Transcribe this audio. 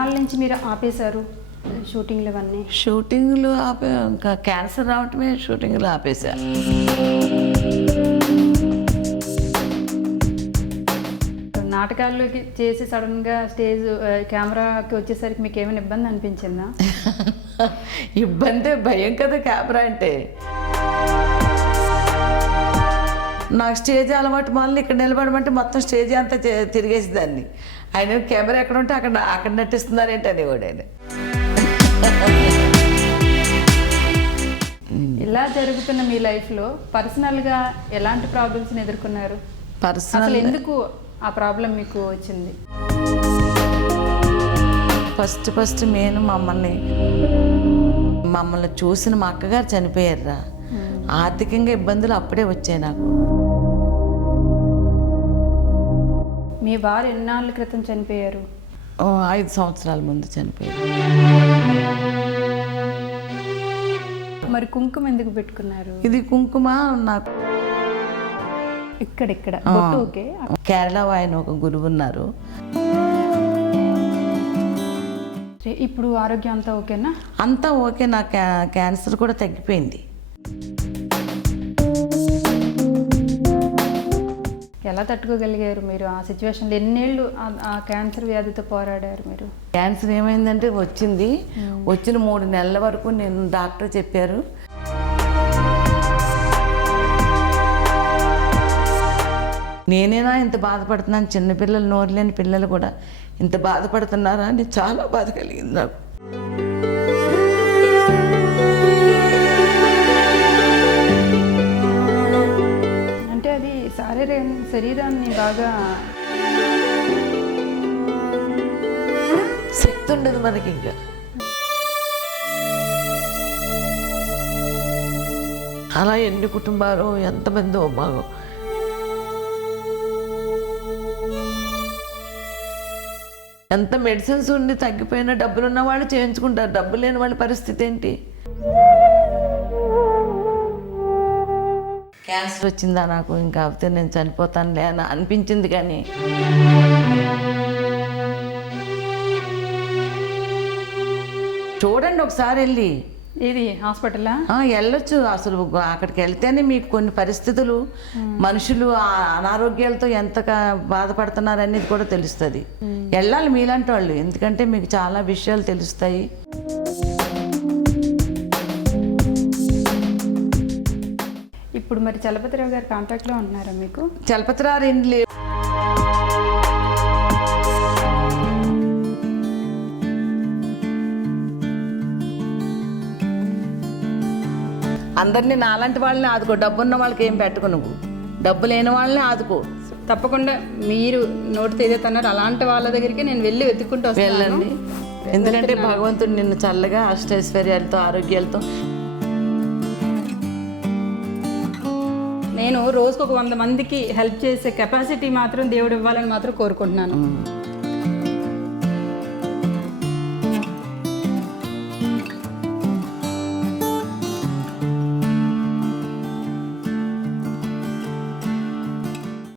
ఎన్నాళ్ళ నుంచి మీరు ఆపేశారు షూటింగ్లు ఇవన్నీ? షూటింగ్లు ఇంకా క్యాన్సర్ రావటమే షూటింగ్లు ఆపేశా. నాటకాల్లోకి చేసి సడన్గా స్టేజ్ కెమెరాకి వచ్చేసరికి మీకు ఏమైనా ఇబ్బంది అనిపించిందా? ఇబ్బంది, భయం కదా కెమెరా అంటే. నాకు స్టేజ్ అలవాటు మళ్ళీ ఇక్కడ నిలబడమంటే మొత్తం స్టేజ్ అంతా తిరిగేసేదాన్ని. ఆయన కెమెరా ఎక్కడ ఉంటే అక్కడ నటిస్తున్నారేంటి అనేవాడు ఆయన. ఇలా జరుగుతున్న మీ లైఫ్లో పర్సనల్గా ఎలాంటి ప్రాబ్లమ్స్ని ఎదుర్కొన్నారు? అసలు ఎందుకు ఆ ప్రాబ్లం మీకు వచ్చింది? ఫస్ట్ నేను మమ్మల్ని చూసిన మా అక్కగారు చనిపోయారురా. ఆర్థికంగా ఇబ్బందులు అప్పుడే వచ్చాయి నాకు. మీ వారు ఎన్నాళ్ళ క్రితం చనిపోయారు? 5 సంవత్సరాల ముందు చనిపోయారు. మరి కుంకుమ ఎందుకు పెట్టుకున్నారు? ఇది కుంకుమ నాకు ఇక్కడ కేరళ ఆయన ఒక గురువు ఉన్నారు. ఇప్పుడు ఆరోగ్యం అంతా ఓకేనా? అంతా ఓకే. నా క్యాన్సర్ కూడా తగ్గిపోయింది. ఎలా తట్టుకోగలిగారు మీరు ఆ సిచ్యువేషన్లో? ఎన్నేళ్ళు ఆ క్యాన్సర్ వ్యాధితో పోరాడారు మీరు? క్యాన్సర్ ఏమైందంటే వచ్చిన 3 నెలల వరకు నేను డాక్టర్ చెప్పారు నేనేనా ఇంత బాధపడుతున్నాను, చిన్నపిల్లలు నోరు లేని పిల్లలు కూడా ఇంత బాధపడుతున్నారా అని చాలా బాధ కలిగింది నాకు. అంటే అది శరీరాన్ని బాగా శక్తి ఉండదు మనకి. ఇంకా అలా ఎన్ని కుటుంబాలు ఎంతమందో బాగో. ఎంత మెడిసిన్స్ ఉండి తగ్గిపోయినా డబ్బులు ఉన్న వాళ్ళు చేయించుకుంటారు, డబ్బు లేని వాళ్ళ పరిస్థితి ఏంటి? క్యాన్సర్ వచ్చిందా నాకు, ఇంకా అవుతే నేను చనిపోతానులే అని అనిపించింది. కానీ చూడండి ఒకసారి వెళ్ళి. ఇది హాస్పిటలా? వెళ్ళొచ్చు. అసలు అక్కడికి వెళ్తేనే మీకు కొన్ని పరిస్థితులు, మనుషులు అనారోగ్యాలతో ఎంతగా బాధపడుతున్నారు అనేది కూడా తెలుస్తుంది. వెళ్ళాలి మీలాంటి వాళ్ళు, ఎందుకంటే మీకు చాలా విషయాలు తెలుస్తాయి. ఇప్పుడు మరి చలపతిరావు గారు కాంటాక్ట్లో ఉంటున్నారా మీకు? చలపతిరావు ఇండ్లు అందరినీ నాలాంటి వాళ్ళని ఆదుకో. డబ్బున్న వాళ్ళకి ఏం పెట్టుకో, నువ్వు డబ్బు లేని వాళ్ళని ఆదుకో. తప్పకుండా మీరు నోటితో ఏదైతే అన్నారు అలాంటి వాళ్ళ దగ్గరికి నేను వెళ్ళి వెతుక్కుంటూ వస్తాను. వెళ్ళండి, ఎందుకంటే భగవంతుడు నిన్ను చల్లగా అష్టైశ్వర్యాలతో ఆరోగ్యాలతో. నేను రోజుకు ఒక 100 మందికి హెల్ప్ చేసే కెపాసిటీ మాత్రం దేవుడు ఇవ్వాలని మాత్రం కోరుకుంటున్నాను.